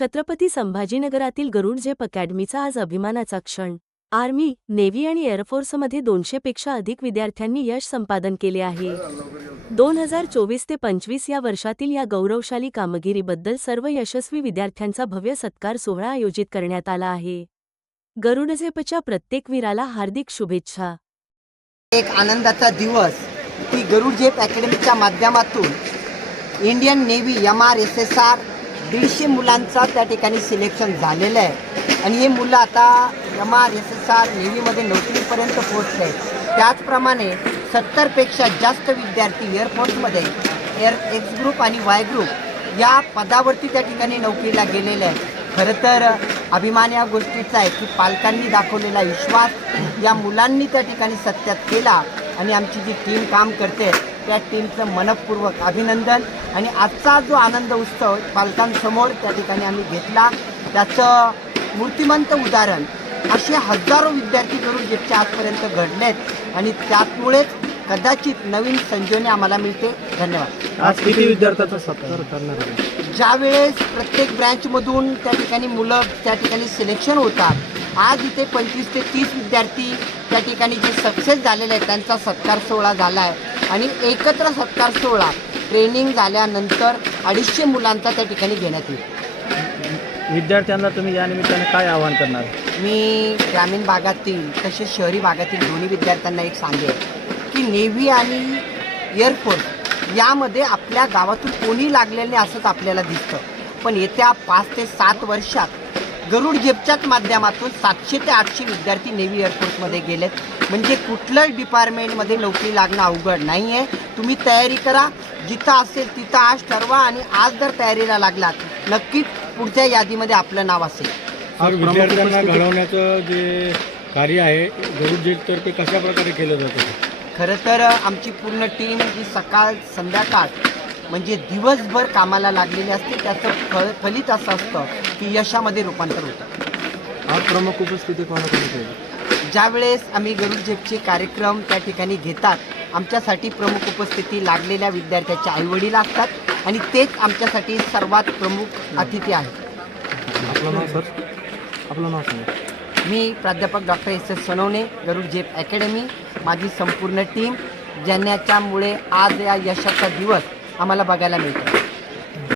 छत्रपती संभाजीनगरातील गरुडझेप अकॅडमीचा आज अभिमानाचा क्षण. आर्मी नेव्ही आणि एअरफोर्समध्ये दोनशेपेक्षा अधिक विद्यार्थ्यांनी यश संपादन केले आहे. दोन हजार चोवीस ते पंचवीस या वर्षातील या गौरवशाली कामगिरीबद्दल सर्व यशस्वी विद्यार्थ्यांचा भव्य सत्कार सोहळा आयोजित करण्यात आला आहे. गरुडझेपच्या प्रत्येक वीराला हार्दिक शुभेच्छा. एक आनंदाचा दिवस. की गरुडझेप अकॅडमीच्या माध्यमातून Indian navy M R S S R दीडशे मुलांचा त्या ठिकाणी सिलेक्शन झालेलं आहे. आणि हे मुलं आता M R S S R नेव्हीमध्ये नोकरीपर्यंत पोहोचले आहेत. त्याचप्रमाणे सत्तरपेक्षा जास्त विद्यार्थी एअरफोर्समध्ये एअर एक्स ग्रुप आणि वाय ग्रुप या पदावरती त्या ठिकाणी नोकरीला गेलेले आहे खरं तर अभिमान या गोष्टीचा आहे की पालकांनी दाखवलेला विश्वास या मुलांनी त्या ठिकाणी सत्यात केला आणि आमची जी टीम काम करते त्या टीमचं मनपूर्वक अभिनंदन. आणि आजचा जो आनंद उत्सव पालकांसमोर त्या ठिकाणी आम्ही घेतला त्याचं मूर्तिमंत उदाहरण असे हजारो विद्यार्थी करून जेच्या आजपर्यंत घडलेत आणि त्यामुळेच कदाचित नवीन संजीवनी आम्हाला मिळते. धन्यवाद. आज किती विद्यार्थ्याचा सत्कार करणार आहे? ज्यावेळेस प्रत्येक ब्रँचमधून त्या ठिकाणी मुलं त्या ठिकाणी सिलेक्शन होतात आज इथे पंचवीस ते तीस विद्यार्थी त्या ठिकाणी जे सक्सेस झालेले आहेत त्यांचा सत्कार सोहळा झाला आहे आणि एकत्र सत्कार सोहळा ट्रेनिंग झाल्यानंतर अडीचशे मुलांचा त्या ठिकाणी घेण्यात येईल. विद्यार्थ्यांना तुम्ही या निमित्ताने काय आवाहन करणार? मी ग्रामीण भागातील तसेच शहरी भागातील दोन्ही विद्यार्थ्यांना एक सांगेन की नेव्ही आणि एअरफोर्स यामध्ये आपल्या गावातून कोणी लागलेलं नाही असंच आपल्याला दिसतं. पण येत्या पाच ते सात वर्षात गरुड जेपच्याच माध्यमातून सातशे ते आठशे विद्यार्थी नेव्ही एअरफोर्समध्ये गेलेत. म्हणजे कुठल्याच डिपार्टमेंटमध्ये नोकरी लागणं अवघड नाही आहे तुम्ही तयारी करा. जिथं असेल तिथं आज ठरवा आणि आज जर तयारीला लागलात नक्कीच पुढच्या यादीमध्ये आपलं नाव असेल. विद्यार्थ्यांना घडवण्याचं जे कार्य आहे गरुड जेटतर्फे कशा प्रकारे केलं जातं खरं तर आमची पूर्ण टीम जी सकाळ संध्याकाळ म्हणजे दिवसभर कामाला लागलेली असते त्याचं फळ फलित असं असतं. की यशामध्ये रूपांतर होतं. आज प्रमुख उपस्थिती कोणाकडे केली ज्यावेळेस आम्ही गरुड झेपचे कार्यक्रम त्या ठिकाणी घेतात आमच्यासाठी प्रमुख उपस्थिती लागलेल्या विद्यार्थ्याचे आईवडील असतात आणि तेच आमच्यासाठी सर्वात प्रमुख अतिथी आहेत. आपलं नाव सर? आपलं नाव सांगा. मी प्राध्यापक doctor S S Sonawane Garud Zep academy माझी संपूर्ण टीम ज्यांच्यामुळे आज या यशाचा दिवस आम्हाला बघायला मिळतो.